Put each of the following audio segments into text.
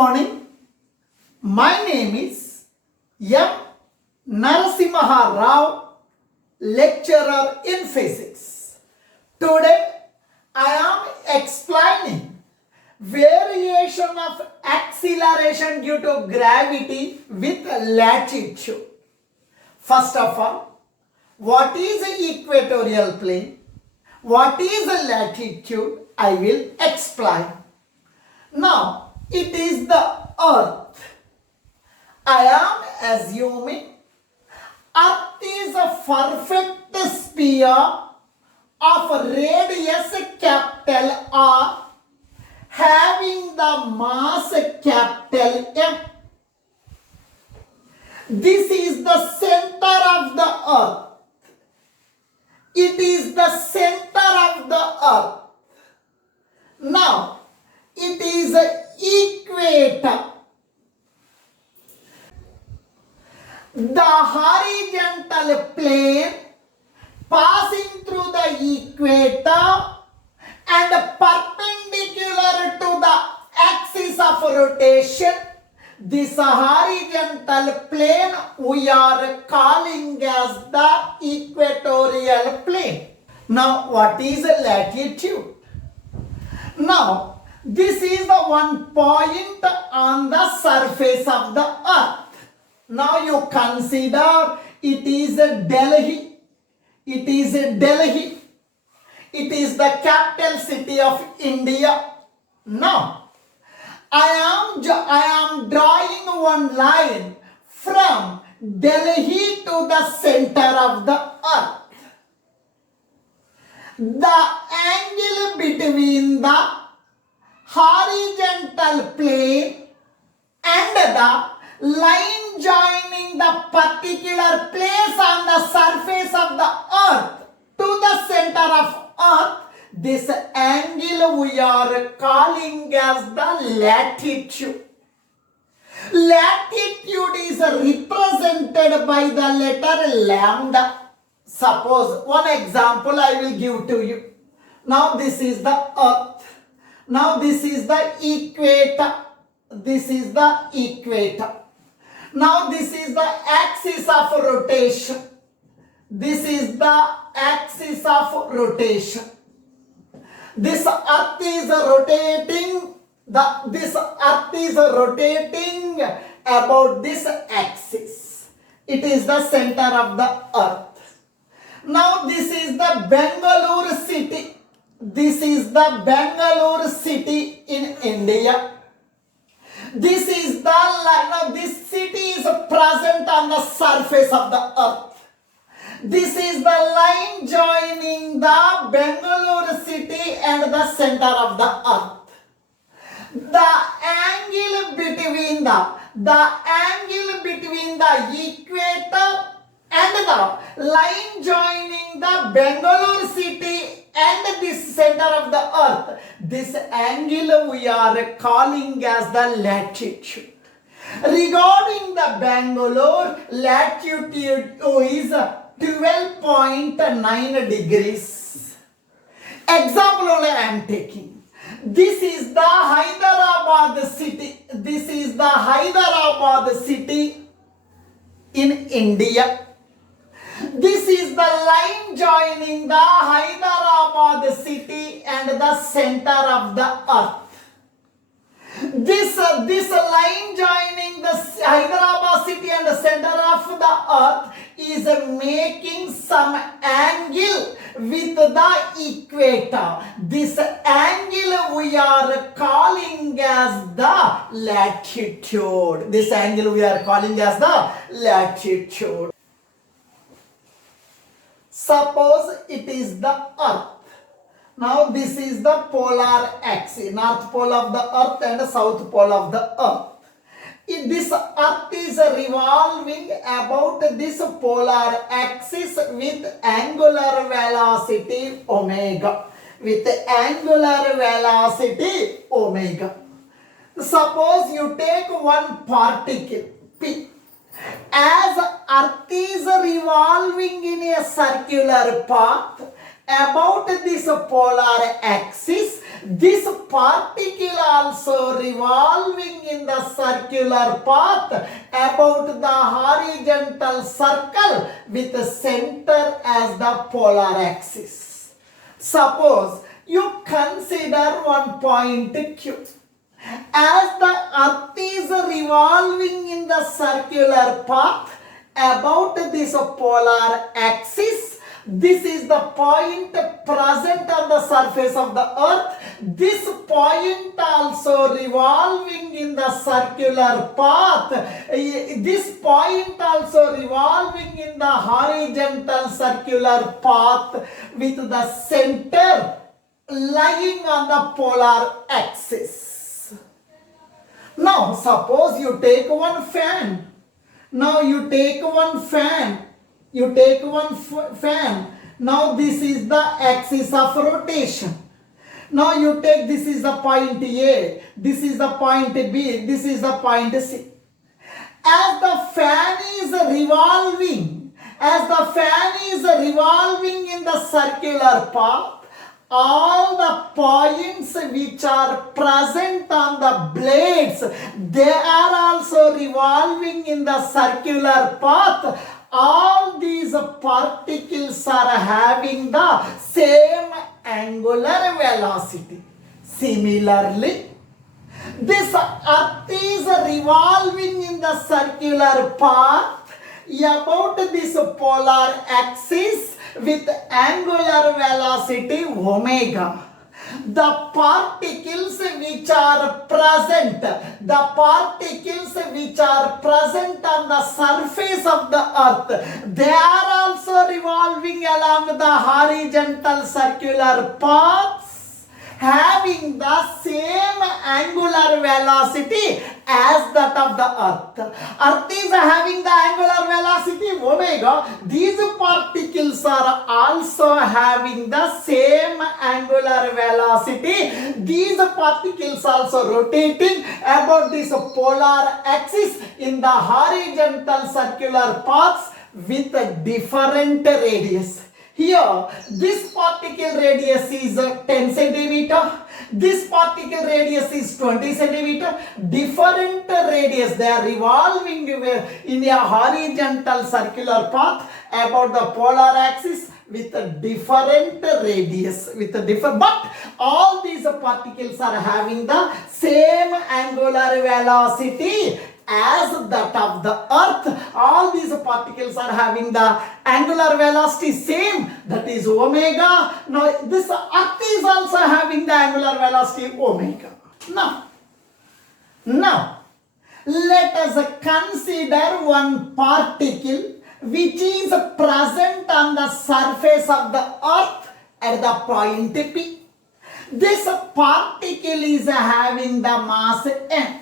morning. My name is M. Narasimharao, lecturer in physics. Today I am explaining variation of acceleration due to gravity with latitude. First of all, what is the equatorial plane? What is the latitude? I will explain. Now, it is the earth. I am assuming earth is a perfect sphere of radius capital R having the mass capital M. This is the center of the earth. It is the center of the earth. Now, it is an equator. The horizontal plane passing through the equator and perpendicular to the axis of rotation. This horizontal plane we are calling as the equatorial plane. Now, what is latitude? Now, this is the one point on the surface of the earth. Now, you consider it is Delhi. It is Delhi. It is the capital city of India. Now, I am drawing one line from Delhi to the center of the earth. The angle between the horizontal plane and the line joining the particular place on the surface of the earth to the center of earth, this angle we are calling as the latitude. Latitude is represented by the letter lambda. Suppose one example I will give to you. Now this is the earth. Now this is the equator. This is the equator. Now this is the axis of rotation. This is the axis of rotation. This earth is rotating. This earth is rotating about this axis. It is the center of the earth. Now this is the Bangalore city. This is the Bangalore city in India. This is this city is present on the surface of the earth. This is the line joining the Bangalore city and the center of the earth. The angle between the equator and the line joining the Bangalore city and this center of the earth, this angle we are calling as the latitude. Regarding the Bangalore, latitude is 12.9 degrees. Example only I am taking. This is the Hyderabad city. This is the Hyderabad city in India. This is the line joining the Hyderabad city and the center of the earth. This line joining the Hyderabad city and the center of the earth is making some angle with the equator. This angle we are calling as the latitude. This angle we are calling as the latitude. Suppose it is the earth. Now this is the polar axis, north pole of the earth and south pole of the earth. This earth is revolving about this polar axis with angular velocity omega. With angular velocity omega. Suppose you take one particle P. As earth is revolving in a circular path about this polar axis, this particle also revolving in the circular path about the horizontal circle with the center as the polar axis. Suppose you consider one point Q. As the earth is revolving in the circular path about this polar axis, this is the point present on the surface of the earth. This point also revolving in the circular path. This point also revolving in the horizontal circular path with the center lying on the polar axis. Now suppose you take one fan. Now you take one fan. You take one fan. Now this is the axis of rotation. Now you take, this is the point A, this is the point B, this is the point C. As the fan is revolving, in the circular path, all the points which are present on the blades, they are also revolving in the circular path. All these particles are having the same angular velocity. Similarly, this earth is revolving in the circular path about this polar axis with angular velocity omega. The particles which are present on the surface of the earth, they are also revolving along the horizontal circular paths, having the same angular velocity as that of the earth. Earth is having the angular velocity omega. These particles are also having the same angular velocity. These particles also rotating about this polar axis in the horizontal circular paths with a different radius. Here, this particle radius is 10 centimeter. This particle radius is 20 centimeter. Different radius. They are revolving in a horizontal circular path about the polar axis with a different radius. But all these particles are having the same angular velocity as that of the earth. All these particles are having the angular velocity same, that is omega. Now this earth is also having the angular velocity omega. Now let us consider one particle which is present on the surface of the earth at the point P. This particle is having the mass m.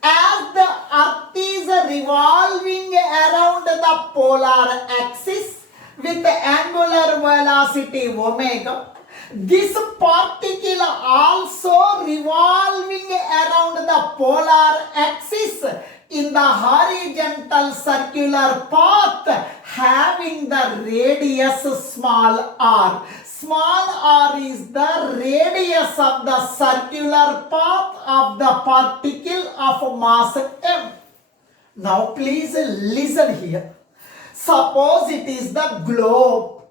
As the earth is revolving around the polar axis with the angular velocity omega, this particle also revolving around the polar axis in the horizontal circular path having the radius small r. Small r is the radius of the circular path of the particle of mass m. Now please listen here. Suppose it is the globe.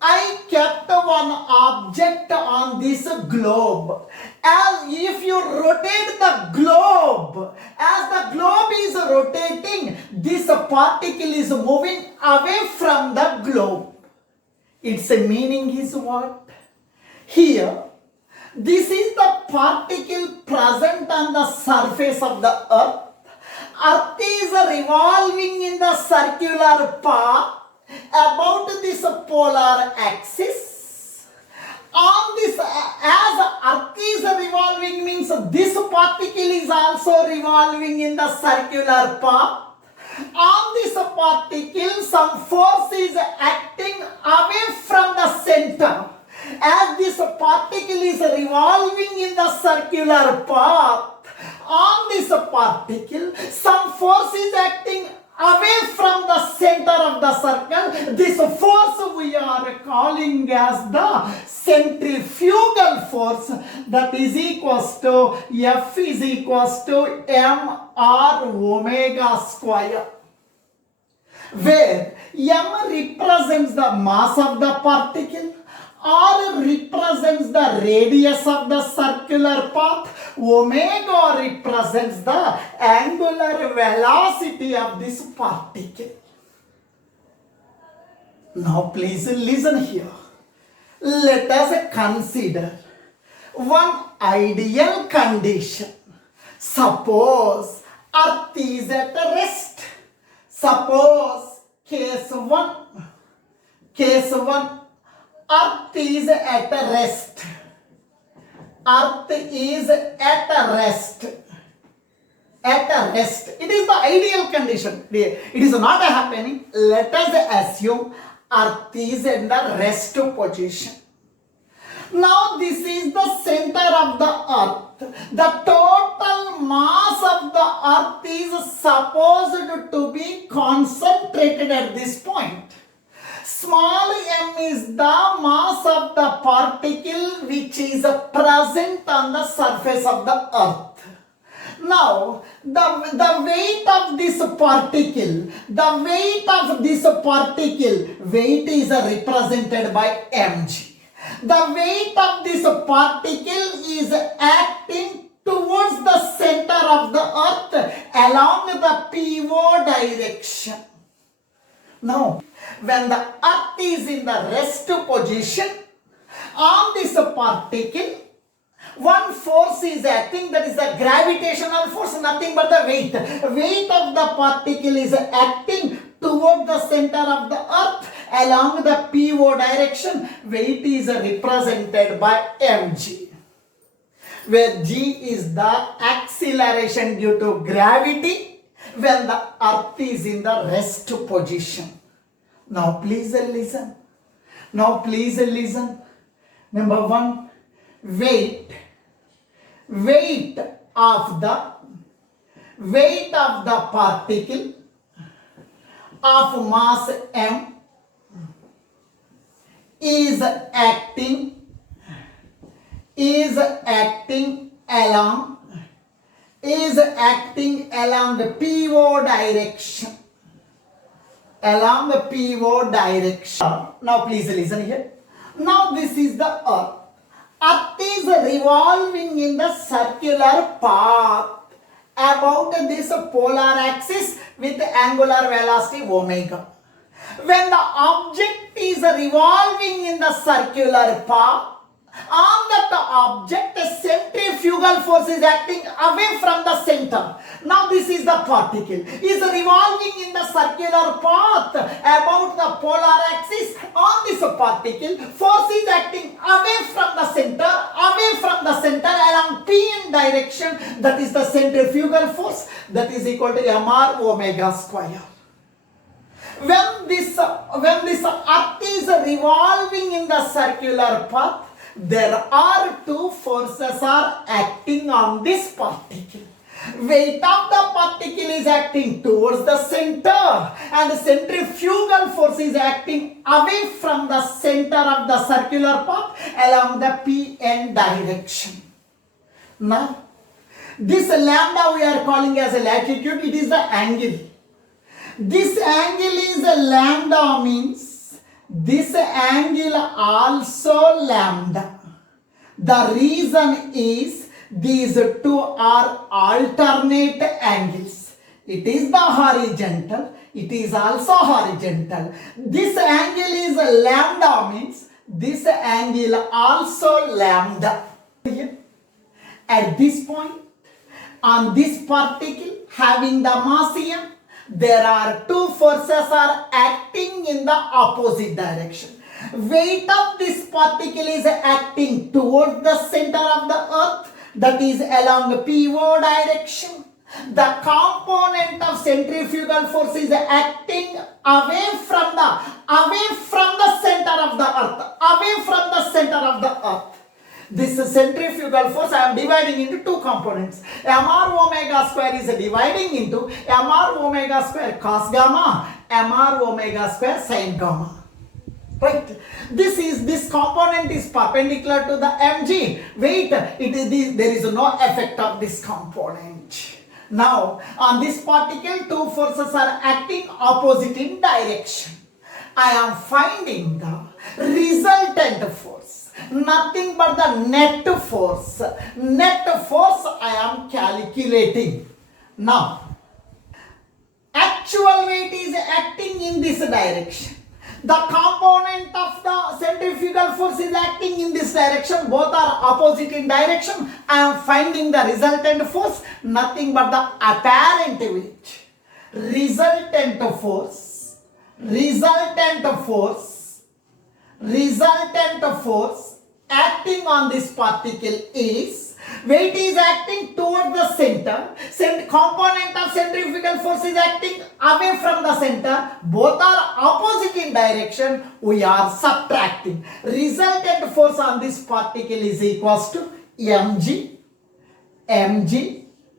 I kept one object on this globe. As if you rotate the globe, as the globe is rotating, this particle is moving away from the globe. Its meaning is what? Here, this is the particle present on the surface of the earth. Earth is revolving in the circular path about this polar axis. On this, as earth is revolving means this particle is also revolving in the circular path. On this particle, some force is acting away from the center. As this particle is revolving in the circular path, on this particle, some force is acting away from the center of the circle. This force we are calling as the centrifugal force, that is equals to F is equals to mr omega square, where m represents the mass of the particle, R represents the radius of the circular path, omega represents the angular velocity of this particle. Now please listen here. Let us consider one ideal condition. Suppose Earth is at rest. Suppose case 1, Earth is at rest. Earth is at rest. At rest. It is the ideal condition. It is not happening. Let us assume Earth is in the rest position. Now this is the center of the Earth. The total mass of the Earth is supposed to be concentrated at this point. Small m is the mass of the particle which is present on the surface of the Earth. Now, the weight of this particle, weight is represented by mg. The weight of this particle is acting towards the center of the Earth along the PO direction. Now, when the Earth is in the rest position, on this particle, one force is acting, that is a gravitational force, nothing but the weight. Weight of the particle is acting toward the center of the Earth along the PO direction. Weight is represented by mg, where g is the acceleration due to gravity when the Earth is in the rest position. Now please listen. Number 1, weight of the particle of mass m is acting along the PO direction. Now please listen here. Now this is the Earth. Earth is revolving in the circular path about this polar axis with angular velocity omega. When the object is revolving in the circular path, on that object a centrifugal force is acting away from the center. Now this is the particle is revolving in the circular path about the polar axis. On this particle, force is acting away from the center along P direction, that is the centrifugal force, that is equal to mr omega square. When this Earth is revolving in the circular path, there are two forces are acting on this particle. Weight of the particle is acting towards the center and the centrifugal force is acting away from the center of the circular path along the Pn direction. Now, this lambda we are calling as a latitude, it is the angle. This angle is a lambda, means this angle also lambda. The reason is these two are alternate angles. It is the horizontal, it is also horizontal. This angle is lambda, means this angle also lambda. At this point, on this particle having the mass m, there are two forces are acting in the opposite direction. Weight of this particle is acting toward the center of the Earth, that is along the PO direction. The component of centrifugal force is acting away from the center of the Earth, This centrifugal force I am dividing into two components. Mr omega square is dividing into Mr omega square cos gamma, Mr omega square sin gamma. Right? This component is perpendicular to the mg. Wait, there is no effect of this component. Now, on this particle, two forces are acting opposite in direction. I am finding the resultant force, nothing but the net force. Net force I am calculating. Now, actual weight is acting in this direction. The component of the centrifugal force is acting in this direction. Both are opposite in direction. I am finding the resultant force, nothing but the apparent weight. Resultant force acting on this particle is, weight is acting toward the center, component of centrifugal force is acting away from the center, both are opposite in direction, we are subtracting. Resultant force on this particle is equals to mg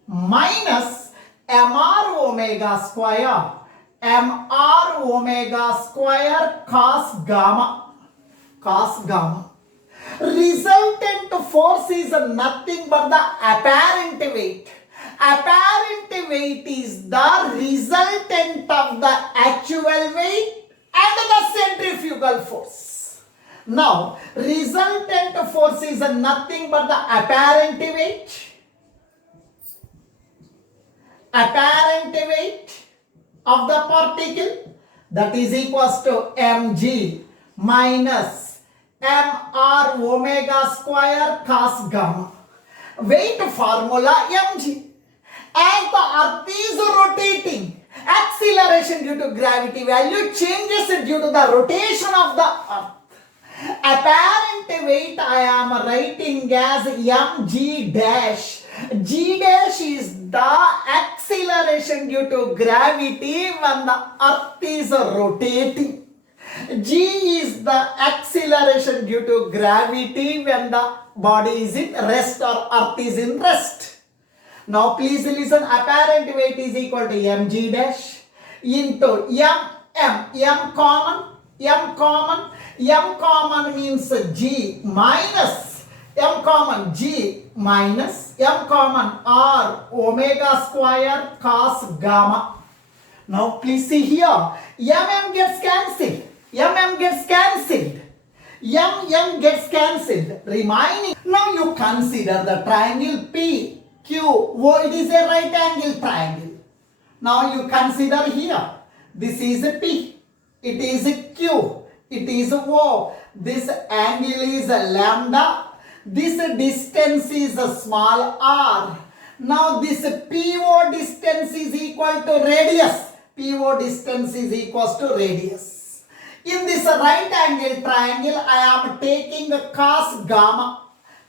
minus mr omega square cos gamma. Resultant force is nothing but the apparent weight. Apparent weight is the resultant of the actual weight and the centrifugal force. Now, resultant force is nothing but the apparent weight. Apparent weight of the particle, that is equals to mg minus mr omega square cos gamma. Weight formula mg. As the earth is rotating, acceleration due to gravity value changes due to the rotation of the earth. Apparent weight I am writing as mg dash. G dash is the acceleration due to gravity when the earth is rotating. G is the acceleration due to gravity when the body is in rest or earth is in rest. Now please listen, apparent weight is equal to mg dash into m common means g minus m common r omega square cos gamma. Now please see here, mm gets cancelled. M gets cancelled. Remaining. Now you consider the triangle PQO. It is a right angle triangle. Now you consider here. This is a P. It is a Q. It is a O. This angle is a lambda. This distance is a small r. Now this PO distance is equal to radius. PO distance is equals to radius. In this right angle triangle, I am taking cos gamma.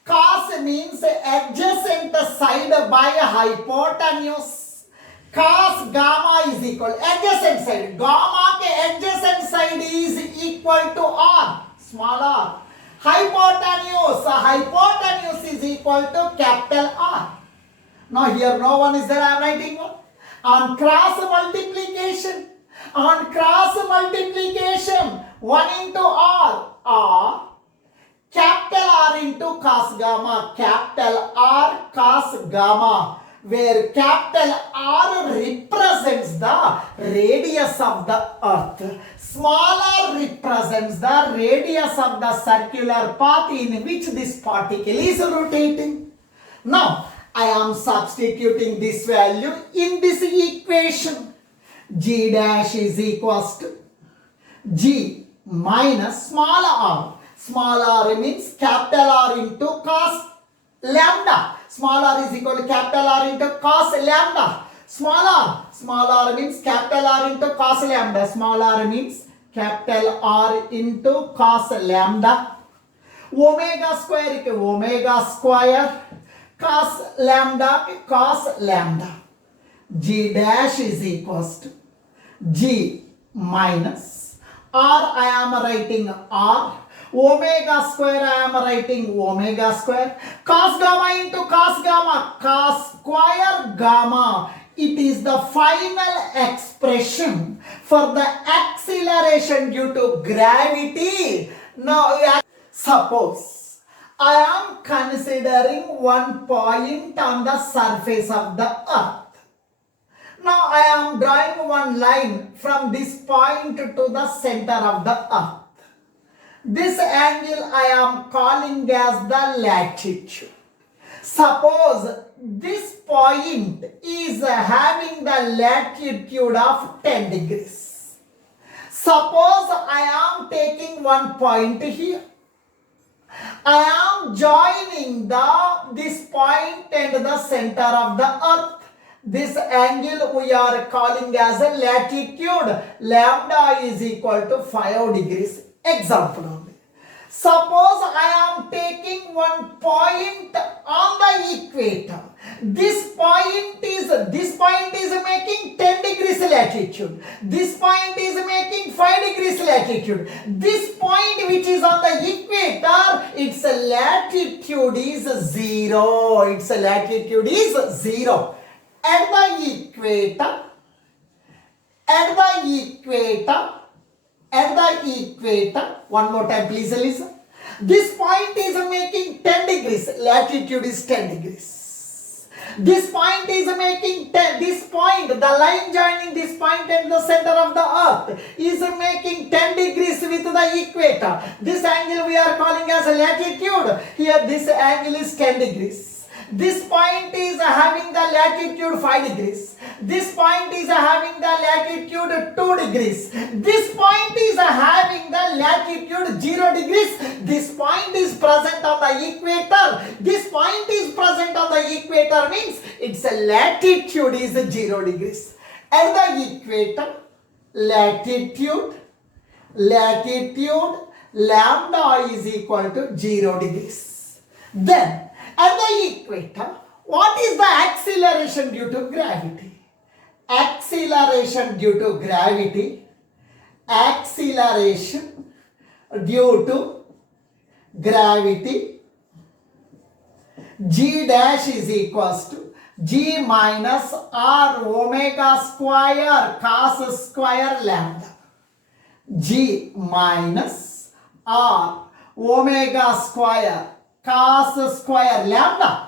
Cos means adjacent side by hypotenuse. Cos gamma is equal adjacent side. Gamma के adjacent side is equal to r, small r. Hypotenuse is equal to capital R. Now here no one is there, I am writing one. On cross multiplication, 1 into r, capital R into cos gamma, capital R cos gamma, where capital R represents the radius of the earth, small r represents the radius of the circular path in which this particle is rotating. Now, I am substituting this value in this equation. G dash is equals to G minus small r. Small r means capital R into cos lambda. Small r is equal to capital R into cos lambda. Small r means capital R into cos lambda. Small r means capital R into cos lambda. Omega square ke omega square. Cos lambda ke cos lambda. G dash is equals to G minus R. I am writing R. Omega square, I am writing omega square. Cos gamma into cos gamma, cos square gamma. It is the final expression for the acceleration due to gravity. Now, suppose I am considering one point on the surface of the earth. Now I am drawing one line from this point to the center of the earth. This angle I am calling as the latitude. Suppose this point is having the latitude of 10 degrees. Suppose I am taking one point here. I am joining this point and the center of the earth. This angle we are calling as a latitude. Lambda is equal to 5 degrees. Example only. Suppose I am taking one point on the equator. This point is making 10 degrees latitude. This point is making 5 degrees latitude. This point which is on the equator, its latitude is 0. Its latitude is 0. At the equator, one more time please listen. This point is making 10 degrees, latitude is 10 degrees. This point is making 10, this point, the line joining this point and the center of the earth is making 10 degrees with the equator. This angle we are calling as latitude. Here this angle is 10 degrees. This point is having the latitude 5 degrees. This point is having the latitude 2 degrees. This point is having the latitude 0 degrees. This point is present on the equator. This point is present on the equator means its latitude is 0 degrees. At the equator, latitude, lambda is equal to 0 degrees. Then, at the equator, what is the acceleration due to gravity? Acceleration due to gravity. Acceleration due to gravity. G dash is equals to G minus R omega square cos square lambda. G minus R omega square cos square lambda.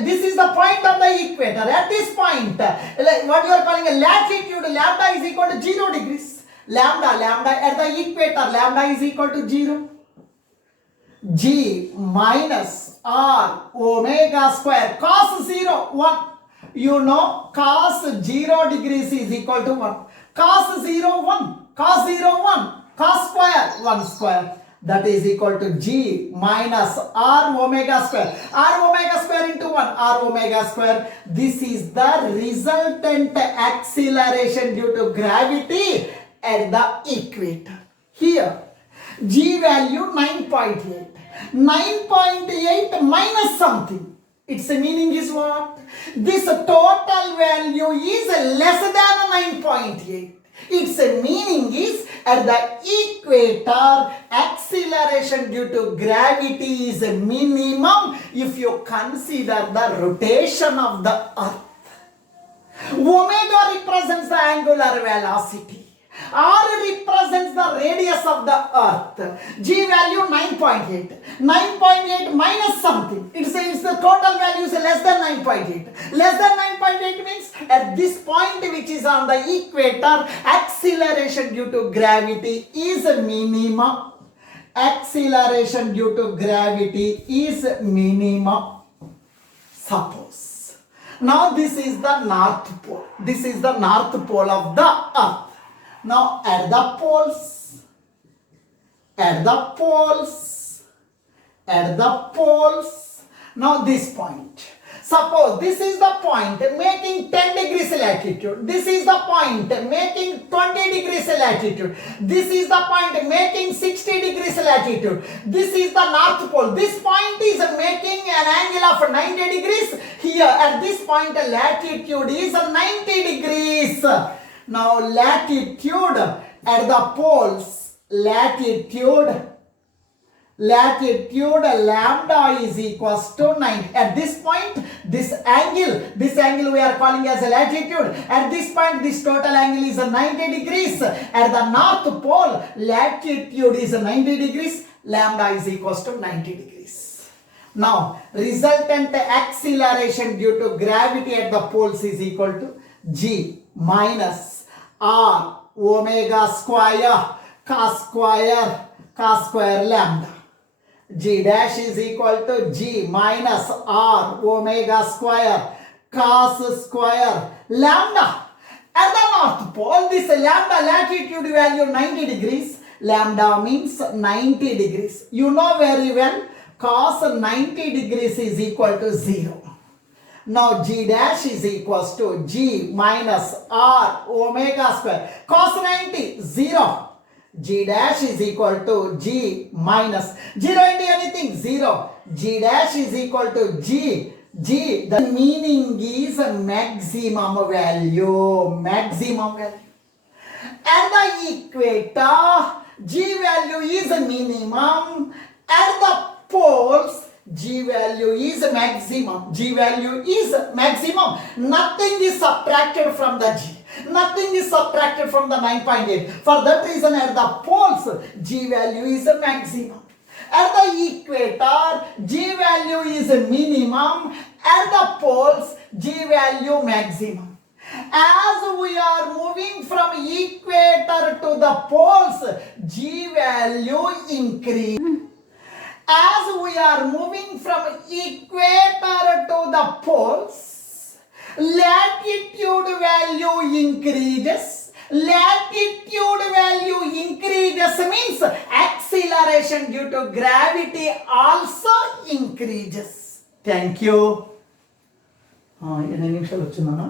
This is the point of the equator. At this point, what you are calling a latitude, lambda is equal to 0 degrees. Lambda at the equator, lambda is equal to 0. G minus R omega square cos 0, 1. You know cos 0 degrees is equal to 1. Cos 0, 1. Cos 0, 1. Cos square, 1 square. That is equal to G minus R omega square. R omega square into 1. R omega square. This is the resultant acceleration due to gravity at the equator. Here, G value 9.8. 9.8 minus something. Its meaning is what? This total value is less than 9.8. Its meaning is at the equator, acceleration due to gravity is minimum if you consider the rotation of the earth. Omega represents the angular velocity. R represents the radius of the earth. G value 9.8. 9.8 minus something. It's the total value is less than 9.8. Less than 9.8 means at this point which is on the equator, acceleration due to gravity is minimum. Acceleration due to gravity is minimum. Suppose. Now this is the North Pole. This is the North Pole of the earth. Now at the poles, now this point. Suppose this is the point making 10 degrees latitude. This is the point making 20 degrees latitude. This is the point making 60 degrees latitude. This is the North Pole. This point is making an angle of 90 degrees. Here at this point latitude is 90 degrees. Now latitude at the poles, latitude latitude lambda is equals to 90. At this point, this angle we are calling as a latitude. At this point, this total angle is 90 degrees. At the north pole, latitude is 90 degrees, lambda is equals to 90 degrees. Now, resultant acceleration due to gravity at the poles is equal to g minus r omega square cos square lambda. G dash is equal to g minus r omega square cos square lambda. At the north pole, this lambda latitude value 90 degrees. Lambda means 90 degrees. You know very well, cos 90 degrees is equal to 0. Now g dash is equals to g minus r omega square. Cos 90, 0. G dash is equal to g minus 0 into anything, 0. G dash is equal to g. The meaning is maximum value. At the equator, g value is minimum. At the poles, g value is maximum. Nothing is subtracted from the g. Nothing is subtracted from the 9.8. For that reason, at the poles, g value is maximum. At the equator, g value is minimum. At the poles, g value maximum. As we are moving from equator to the poles, g value increase. As we are moving from equator to the poles, latitude value increases. Latitude value increases means acceleration due to gravity also increases. Thank you. 8 నిమిషాలు వచ్చిందన్నా.